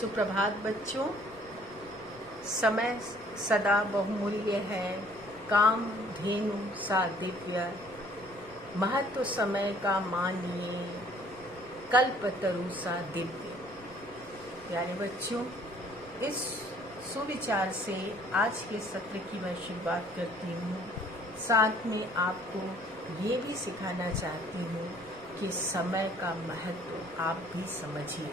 सुप्रभात बच्चों। समय सदा बहुमूल्य है, काम धेनु सा दिव्य, महत्व समय का मानिए, कल्पतरु सा दिव्य। प्यारे बच्चों, इस सुविचार से आज के सत्र की मैं शुरुआत करती हूँ। साथ में आपको ये भी सिखाना चाहती हूँ कि समय का महत्व आप भी समझिए।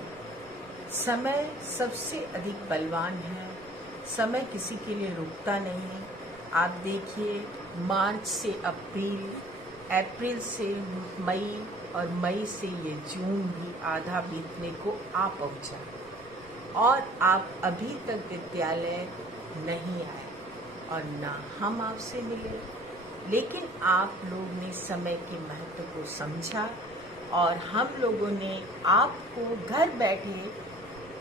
समय सबसे अधिक बलवान है। समय किसी के लिए रुकता नहीं। आप देखिए, मार्च से अप्रैल, अप्रैल से मई और मई से ये जून भी आधा बीतने को आ पहुंचा और आप अभी तक विद्यालय नहीं आए और ना हम आपसे मिले। लेकिन आप लोग ने समय के महत्व को समझा और हम लोगों ने आपको घर बैठे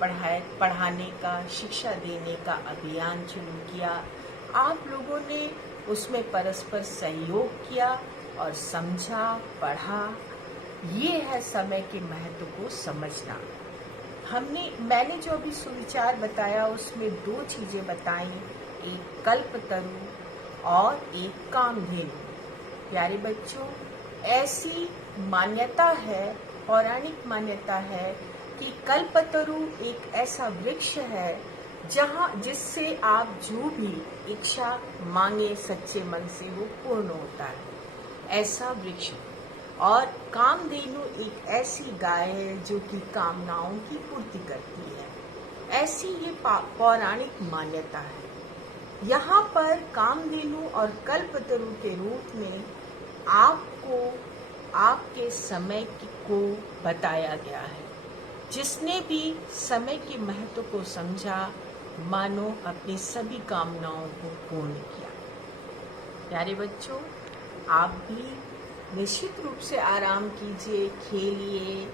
पढ़ाने का, शिक्षा देने का अभियान शुरू किया। आप लोगों ने उसमें परस्पर सहयोग किया और समझा, पढ़ा। ये है समय के महत्व को समझना। मैंने जो अभी सुविचार बताया उसमें दो चीजें बताई, एक कल्पतरु और एक कामधेनु। प्यारे बच्चों, ऐसी मान्यता है, पौराणिक मान्यता है कि कल्पतरु एक ऐसा वृक्ष है जिससे आप जो भी इच्छा मांगे सच्चे मन से वो पूर्ण होता है, ऐसा वृक्ष। और कामधेनु एक ऐसी गाय है जो कि कामनाओं की पूर्ति करती है। ऐसी ये पौराणिक मान्यता है। यहाँ पर कामधेनु और कल्पतरु के रूप में आपको आपके समय को बताया गया है। जिसने भी समय के महत्व को समझा, मानो अपनी सभी कामनाओं को पूर्ण किया। प्यारे बच्चों, आप भी निश्चित रूप से आराम कीजिए, खेलिए,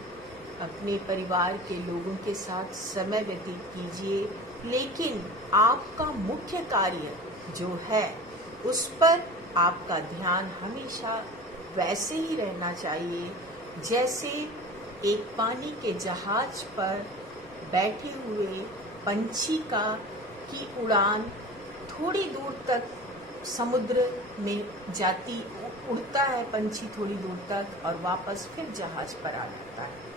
अपने परिवार के लोगों के साथ समय व्यतीत कीजिए, लेकिन आपका मुख्य कार्य जो है उस पर आपका ध्यान हमेशा वैसे ही रहना चाहिए जैसे एक पानी के जहाज पर बैठे हुए पंछी की उड़ान थोड़ी दूर तक समुद्र में जाती, उड़ता है पंछी थोड़ी दूर तक और वापस फिर जहाज पर आ जाता है।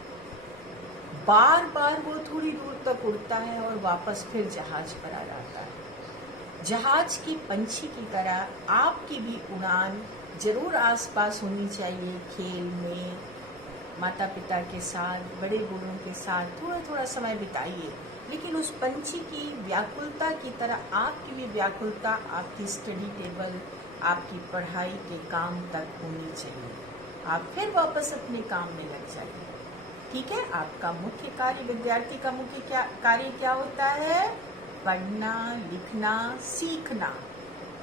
बार बार वो थोड़ी दूर तक उड़ता है और वापस फिर जहाज पर आ जाता है। जहाज की पंछी की तरह आपकी भी उड़ान जरूर आसपास होनी चाहिए। खेल में माता पिता के साथ, बड़े बूढ़ों के साथ थोड़ा थोड़ा समय बिताइए, लेकिन उस पंछी की व्याकुलता की तरह आपकी भी व्याकुलता आपकी स्टडी टेबल, आपकी पढ़ाई के काम तक होनी चाहिए। आप फिर वापस अपने काम में लग जाइए। ठीक है? आपका मुख्य कार्य, विद्यार्थी का मुख्य कार्य क्या होता है? पढ़ना, लिखना, सीखना।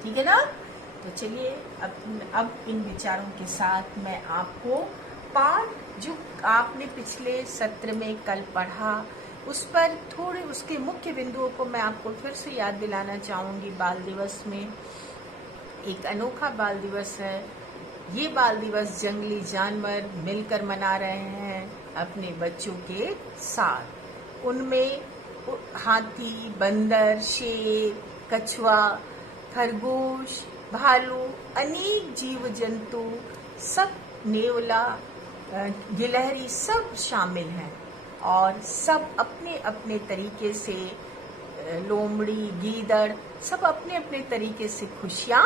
ठीक है ना? तो चलिए अब इन विचारों के साथ मैं आपको पाठ जो आपने पिछले सत्र में कल पढ़ा उस पर थोड़े उसके मुख्य बिंदुओं को मैं आपको फिर से याद दिलाना चाहूंगी। बाल दिवस में एक अनोखा बाल दिवस है। ये बाल दिवस जंगली जानवर मिलकर मना रहे हैं अपने बच्चों के साथ। उनमें हाथी, बंदर, शेर, कछुआ, खरगोश, भालू, अनेक जीव जंतु, सब, नेवला, गिलहरी, सब शामिल हैं और सब अपने अपने तरीके से, लोमड़ी, गीदड़, सब अपने अपने तरीके से खुशियां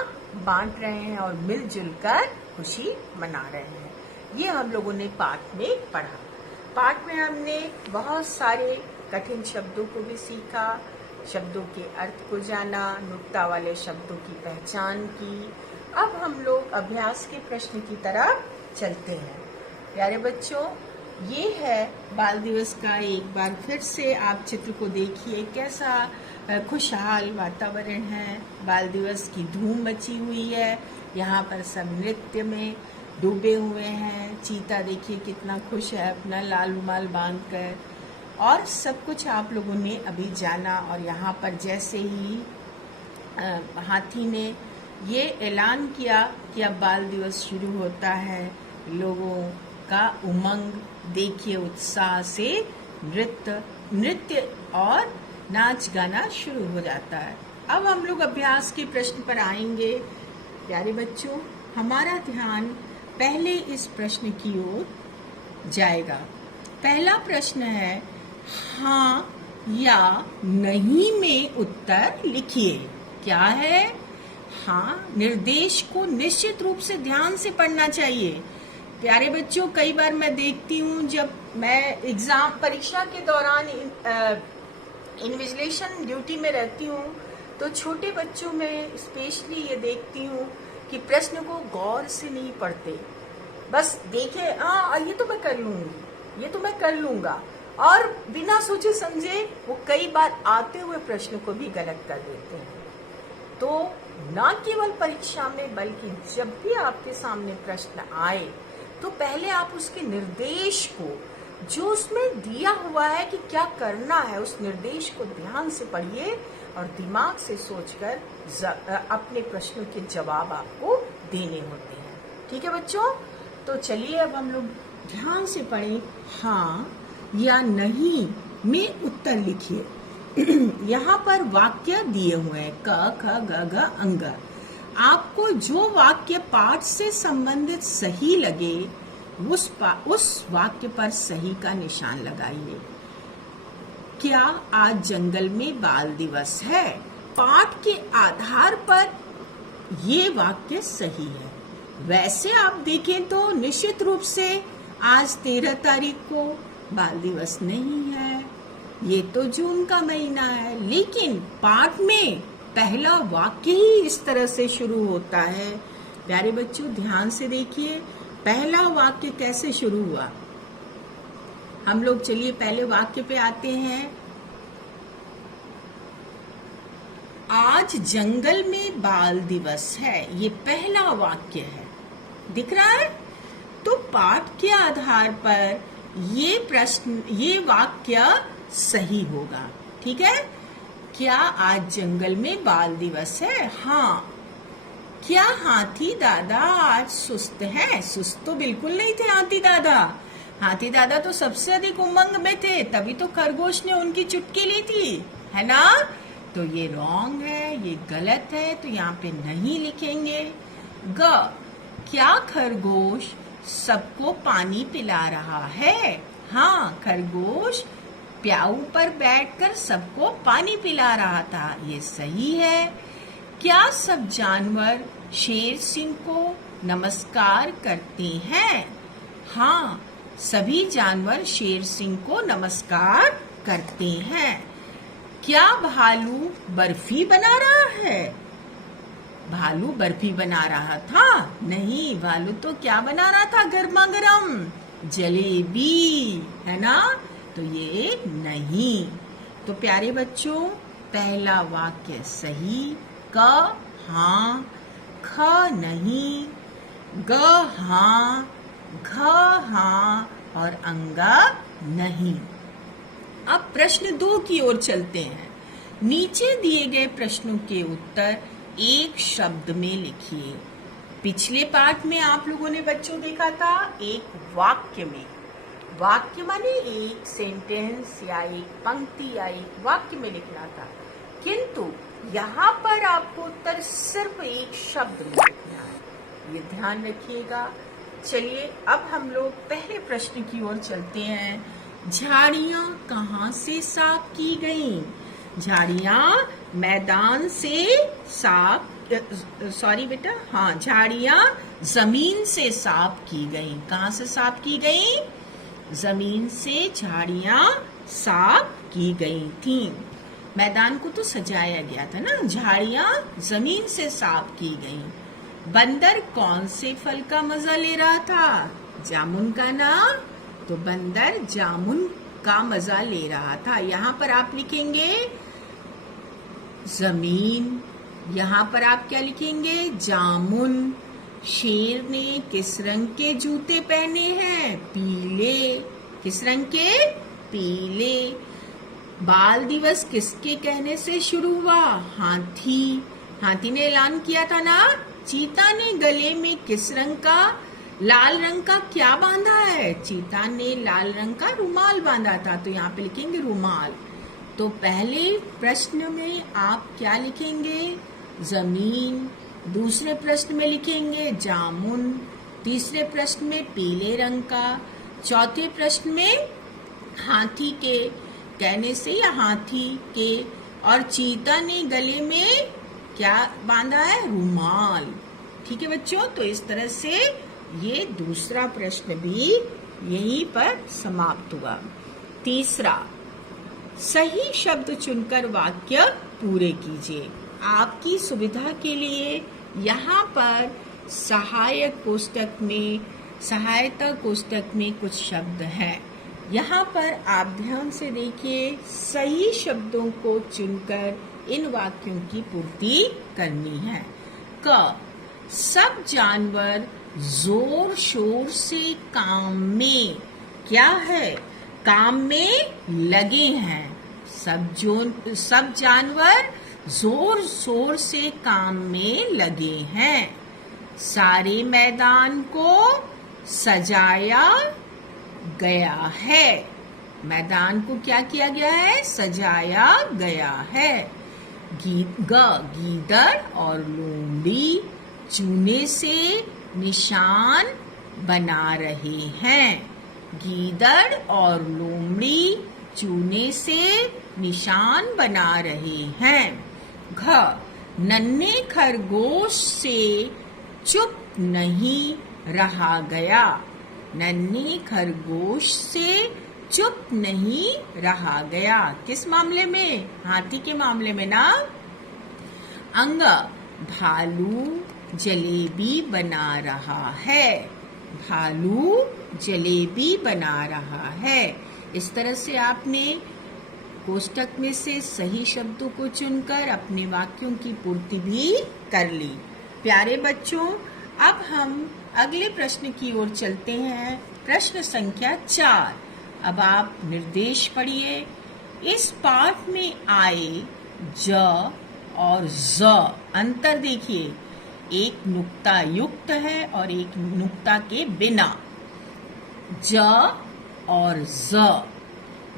बांट रहे हैं और मिलजुल कर खुशी मना रहे हैं। ये हम लोगों ने पाठ में पढ़ा। पाठ में हमने बहुत सारे कठिन शब्दों को भी सीखा, शब्दों के अर्थ को जाना, नुक्ता वाले शब्दों की पहचान की। अब हम लोग अभ्यास के प्रश्न की तरफ चलते हैं। प्यारे बच्चों, ये है बाल दिवस का, एक बार फिर से आप चित्र को देखिए, कैसा खुशहाल वातावरण है। बाल दिवस की धूम मची हुई है। यहाँ पर सब नृत्य में डूबे हुए हैं। चीता देखिए कितना खुश है अपना लाल रुमाल बांधकर। और सब कुछ आप लोगों ने अभी जाना। और यहाँ पर जैसे ही हाथी ने ये ऐलान किया कि अब बाल दिवस शुरू होता है, लोगों का उमंग देखिए उत्साह से नृत्य और नाच गाना शुरू हो जाता है। अब हम लोग अभ्यास के प्रश्न पर आएंगे। प्यारे बच्चों, हमारा ध्यान पहले इस प्रश्न की ओर जाएगा। पहला प्रश्न है, हाँ या नहीं में उत्तर लिखिए। क्या है? हाँ निर्देश को निश्चित रूप से ध्यान से पढ़ना चाहिए। प्यारे बच्चों, कई बार मैं देखती हूँ जब मैं एग्जाम परीक्षा के दौरान इन्विजिलेशन ड्यूटी में रहती हूँ तो छोटे बच्चों में स्पेशली ये देखती हूँ कि प्रश्न को गौर से नहीं पढ़ते, बस देखे हाँ ये तो मैं कर लूंगी, ये तो मैं कर लूंगा, और बिना सोचे समझे वो कई बार आते हुए प्रश्न को भी गलत कर देते हैं। तो न केवल परीक्षा में बल्कि जब भी आपके सामने प्रश्न आए तो पहले आप उसके निर्देश को, जो उसमें दिया हुआ है कि क्या करना है, उस निर्देश को ध्यान से पढ़िए और दिमाग से सोचकर अपने प्रश्नों के जवाब आपको देने होते हैं। ठीक है बच्चों, तो चलिए अब हम लोग ध्यान से पढ़ें। हाँ या नहीं में उत्तर लिखिए। यहाँ पर वाक्य दिए हुए हैं क ख ग घ अंग। आपको जो वाक्य पाठ से संबंधित सही लगे उस वाक्य पर सही का निशान लगाइए। क्या आज जंगल में बाल दिवस है? पाठ के आधार पर ये वाक्य सही है। वैसे आप देखें तो निश्चित रूप से आज 13 तारीख को बाल दिवस नहीं है, ये तो जून का महीना है, लेकिन पाठ में पहला वाक्य ही इस तरह से शुरू होता है। प्यारे बच्चों ध्यान से देखिए, पहला वाक्य कैसे शुरू हुआ। हम लोग चलिए पहले वाक्य पे आते हैं। आज जंगल में बाल दिवस है, ये पहला वाक्य है, दिख रहा है? तो पाठ के आधार पर ये वाक्य सही होगा। ठीक है? क्या आज जंगल में बाल दिवस है? हाँ। क्या हाथी दादा आज सुस्त है? सुस्त तो बिल्कुल नहीं थे हाथी दादा। हाथी दादा तो सबसे अधिक उमंग में थे, तभी तो खरगोश ने उनकी चुटकी ली थी, है ना? तो ये रॉन्ग है, ये गलत है, तो यहाँ पे नहीं लिखेंगे। ग, क्या खरगोश सबको पानी पिला रहा है? हाँ, खरगोश प्याऊ पर बैठकर सबको पानी पिला रहा था, ये सही है। क्या सब जानवर शेर सिंह को नमस्कार करते हैं? हाँ, सभी जानवर शेर सिंह को नमस्कार करते हैं। क्या भालू बर्फी बना रहा है? भालू बर्फी बना रहा था? नहीं, भालू तो क्या बना रहा था? गर्मा गर्म जलेबी, है ना? तो ये नहीं। तो प्यारे बच्चों, पहला वाक्य सही, क हाँ, ख नहीं, ग हाँ, घ हाँ और अंगा नहीं। अब प्रश्न 2 की ओर चलते हैं। नीचे दिए गए प्रश्नों के उत्तर एक शब्द में लिखिए। पिछले पाठ में आप लोगों ने बच्चों देखा था एक वाक्य में, वाक्य माने एक सेंटेंस या एक पंक्ति या एक वाक्य में लिखना था, किंतु यहाँ पर आपको उत्तर सिर्फ एक शब्द में लिखना है, ये ध्यान रखिएगा। चलिए अब हम लोग पहले प्रश्न की ओर चलते हैं। झाड़ियाँ कहाँ से साफ की गईं? झाड़ियाँ मैदान से साफ, सॉरी बेटा, हाँ, झाड़ियाँ जमीन से साफ की गईं। कहाँ से साफ की गईं? जमीन से झाड़ियाँ साफ की गई थीं। मैदान को तो सजाया गया था ना, झाड़ियाँ जमीन से साफ की गईं। बंदर कौन से फल का मजा ले रहा था? जामुन का ना? तो बंदर जामुन का मजा ले रहा था। यहाँ पर आप लिखेंगे जमीन, यहाँ पर आप क्या लिखेंगे? जामुन। शेर ने किस रंग के जूते पहने हैं? पीले। किस रंग के? पीले। बाल दिवस किसके कहने से शुरू हुआ? हाथी। हाथी ने ऐलान किया था ना। चीता ने गले में किस रंग का लाल रंग का क्या बांधा है? चीता ने लाल रंग का रुमाल बांधा था, तो यहाँ पे लिखेंगे रुमाल। तो पहले प्रश्न में आप क्या लिखेंगे? जमीन। दूसरे प्रश्न में लिखेंगे जामुन। तीसरे प्रश्न में पीले रंग का। चौथे प्रश्न में हाथी के कहने से या हाथी के, और चीता ने गले में क्या बांधा है? रुमाल। ठीक है बच्चों, तो इस तरह से ये दूसरा प्रश्न भी यहीं पर समाप्त हुआ। तीसरा, सही शब्द चुनकर वाक्य पूरे कीजिए। आपकी सुविधा के लिए यहाँ पर सहायता कोष्टक में कुछ शब्द हैं। यहाँ पर आप ध्यान से देखिए, सही शब्दों को चुनकर इन वाक्यों की पूर्ति करनी है। क, सब जानवर जोर शोर से काम में क्या है? काम में लगे हैं। सब जानवर जोर शोर से काम में लगे हैं। सारे मैदान को सजाया गया है। मैदान को क्या किया गया है? सजाया गया है। गीदड़ और लोमड़ी चूने से निशान बना रहे हैं। गीदड़ और लोमड़ी चूने से निशान बना रहे हैं। नन्हे खरगोश से चुप नहीं रहा गया। नन्हे खरगोश से चुप नहीं रहा गया। किस मामले में? हाथी के मामले में ना। भालू जलेबी बना रहा है। भालू जलेबी बना रहा है। इस तरह से आपने कोष्टक में से सही शब्दों को चुनकर अपने वाक्यों की पूर्ति भी कर ली। प्यारे बच्चों, अब हम अगले प्रश्न की ओर चलते हैं। प्रश्न संख्या 4। अब आप निर्देश पढ़िए। इस पाठ में आए ज और ज अंतर देखिए। एक नुक्ता युक्त है और एक नुक्ता के बिना। ज और ज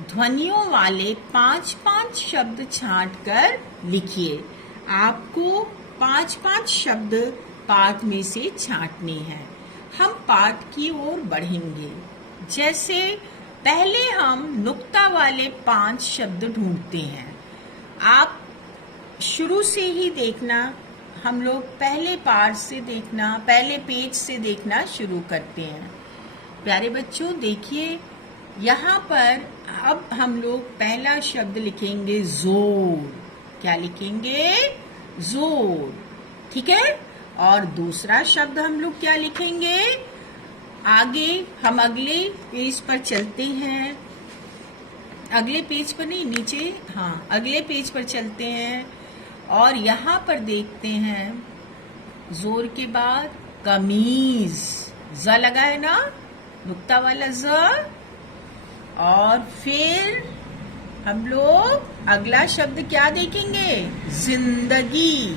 ध्वनियों वाले 5-5 शब्द छांटकर लिखिए। आपको 5-5 शब्द पाठ में से छांटने हैं। हम पाठ की ओर बढ़ेंगे। जैसे पहले हम नुक्ता वाले 5 शब्द ढूंढते हैं। आप शुरू से ही देखना, हम लोग पहले पाठ से देखना, पहले पेज से देखना शुरू करते हैं। प्यारे बच्चों देखिए, यहाँ पर अब हम लोग पहला शब्द लिखेंगे जोर। क्या लिखेंगे? जोर। ठीक है। और दूसरा शब्द हम लोग क्या लिखेंगे? आगे हम अगले पेज पर चलते हैं। अगले पेज पर नहीं, नीचे, हाँ अगले पेज पर चलते हैं और यहाँ पर देखते हैं जोर के बाद कमीज। ज लगा है ना, नुक्ता वाला ज। और फिर हम लोग अगला शब्द क्या देखेंगे? जिंदगी।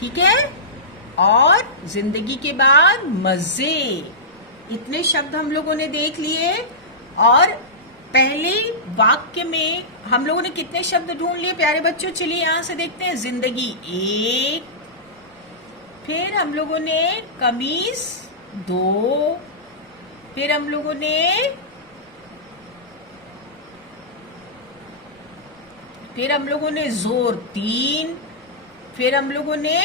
ठीक है। और जिंदगी के बाद मजे। इतने शब्द हम लोगों ने देख लिए। और पहले वाक्य में हम लोगों ने कितने शब्द ढूंढ लिए प्यारे बच्चों? चलिए यहाँ से देखते हैं। जिंदगी 1, फिर हम लोगों ने कमीज 2, फिर हम लोगों ने जोर 3, फिर हम लोगों ने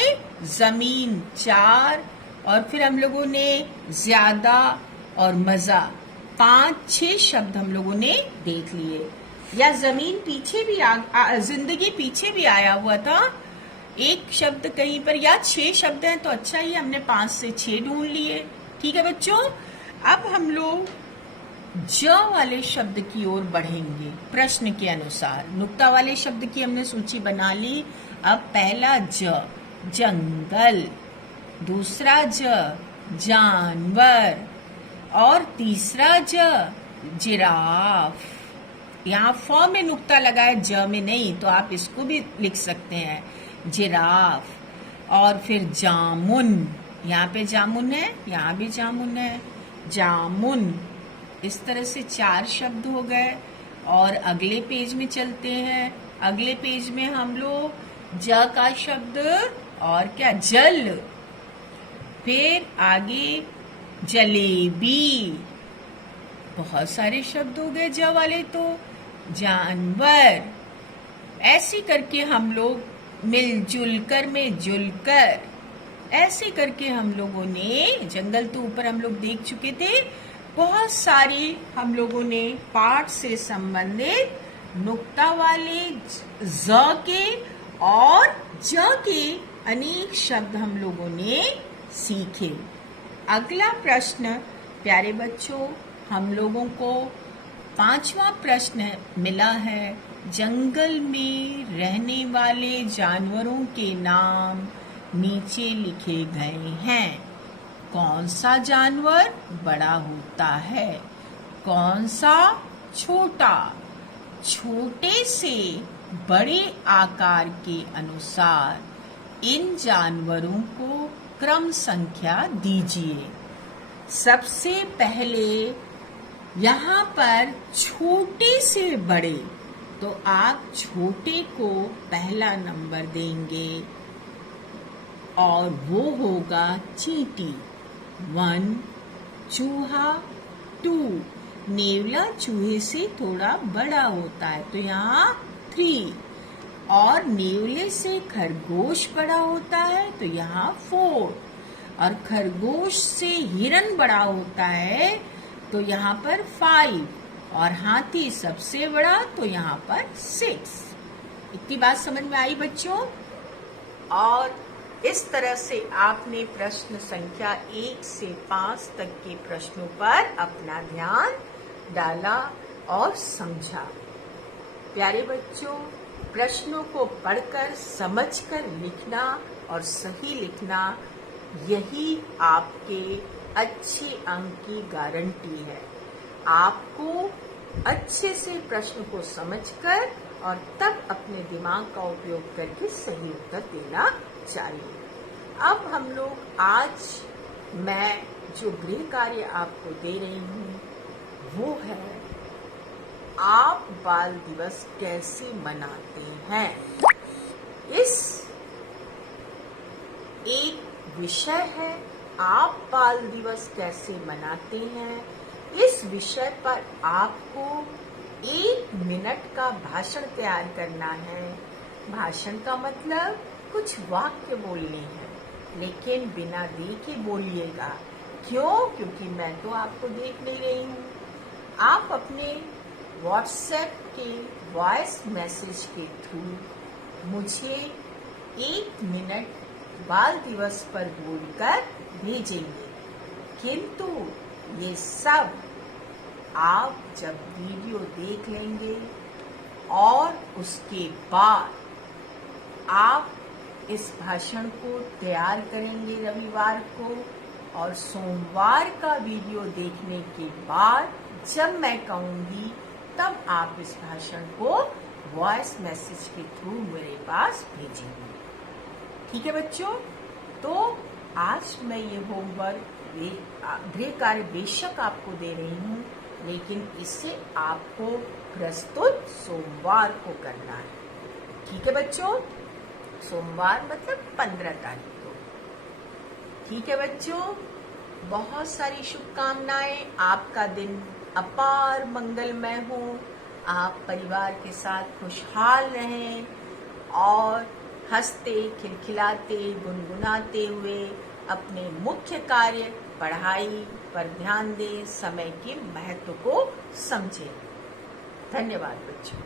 जमीन 4, और फिर हम लोगों ने ज्यादा और मजा 5-6 शब्द हम लोगों ने देख लिए। या जमीन पीछे भी जिंदगी पीछे भी आया हुआ था एक शब्द कहीं पर, या 6 शब्द हैं तो अच्छा ही, हमने 5 से 6 ढूंढ लिए। ठीक है बच्चों, अब हम लोग ज वाले शब्द की ओर बढ़ेंगे प्रश्न के अनुसार। नुक्ता वाले शब्द की हमने सूची बना ली। अब पहला ज जंगल, दूसरा ज जानवर, और तीसरा ज जिराफ। यहाँ फ में नुक्ता लगा है, ज में नहीं, तो आप इसको भी लिख सकते हैं जिराफ। और फिर जामुन, यहाँ पे जामुन है, यहाँ भी जामुन है, जामुन। इस तरह से 4 शब्द हो गए। और अगले पेज में चलते हैं। अगले पेज में हम लोग ज का शब्द और क्या, जल। फिर आगे जलेबी। बहुत सारे शब्द हो गए ज वाले तो। जानवर। ऐसे करके हम लोग मिलजुल कर में जुलकर, ऐसे करके हम लोगों ने, जंगल तो ऊपर हम लोग देख चुके थे, बहुत सारी हम लोगों ने पाठ से संबंधित नुक्ता वाले ज के और ज के अनेक शब्द हम लोगों ने सीखे। अगला प्रश्न प्यारे बच्चों, हम लोगों को 5वां प्रश्न मिला है। जंगल में रहने वाले जानवरों के नाम नीचे लिखे गए हैं। कौन सा जानवर बड़ा होता है, कौन सा छोटा? छोटे से बड़े आकार के अनुसार इन जानवरों को क्रम संख्या दीजिए। सबसे पहले यहाँ पर छोटे से बड़े, तो आप छोटे को पहला नंबर देंगे और वो होगा चींटी 1, चूहा 2, नेवला चूहे से थोड़ा बड़ा होता है तो यहाँ 3, और नेवले से खरगोश बड़ा होता है तो यहाँ 4, और खरगोश से हिरन बड़ा होता है तो यहाँ पर 5, और हाथी सबसे बड़ा तो यहाँ पर 6। इतनी बात समझ में आई बच्चों? और इस तरह से आपने प्रश्न संख्या 1 से 5 तक के प्रश्नों पर अपना ध्यान डाला और समझा। प्यारे बच्चों, प्रश्नों को पढ़कर समझकर लिखना और सही लिखना, यही आपके अच्छे अंक की गारंटी है। आपको अच्छे से प्रश्न को समझकर और तब अपने दिमाग का उपयोग करके सही उत्तर देना चाहिए। अब हम लोग, आज मैं जो गृह कार्य आपको दे रही हूँ वो है, आप बाल दिवस कैसे मनाते हैं। इस एक विषय है, आप बाल दिवस कैसे मनाते हैं। इस विषय पर आपको 1 मिनट का भाषण तैयार करना है। भाषण का मतलब कुछ वाक्य बोलने हैं, लेकिन बिना देखे बोलिएगा। क्यों? क्योंकि मैं तो आपको देख नहीं रही हूँ। आप अपने व्हाट्सएप के वॉइस मैसेज के थ्रू मुझे 1 मिनट बाल दिवस पर बोलकर भेजेंगे। किंतु ये सब आप जब वीडियो देख लेंगे और उसके बाद आप इस भाषण को तैयार करेंगे रविवार को, और सोमवार का वीडियो देखने के बाद जब मैं कहूँगी तब आप इस भाषण को वॉइस मैसेज के थ्रू मेरे पास भेजेंगे। ठीक है बच्चों? तो आज मैं ये होमवर्क, गृह कार्य बेशक आपको दे रही हूँ, लेकिन इसे आपको प्रस्तुत सोमवार को करना है। ठीक है बच्चों? सोमवार मतलब 15 तारीख को। ठीक है बच्चों? बहुत सारी शुभकामनाएं। आपका दिन अपार मंगलमय हो। आप परिवार के साथ खुशहाल रहें और हंसते खिलखिलाते गुनगुनाते हुए अपने मुख्य कार्य पढ़ाई पर ध्यान दें, समय के महत्व को समझें। धन्यवाद बच्चों।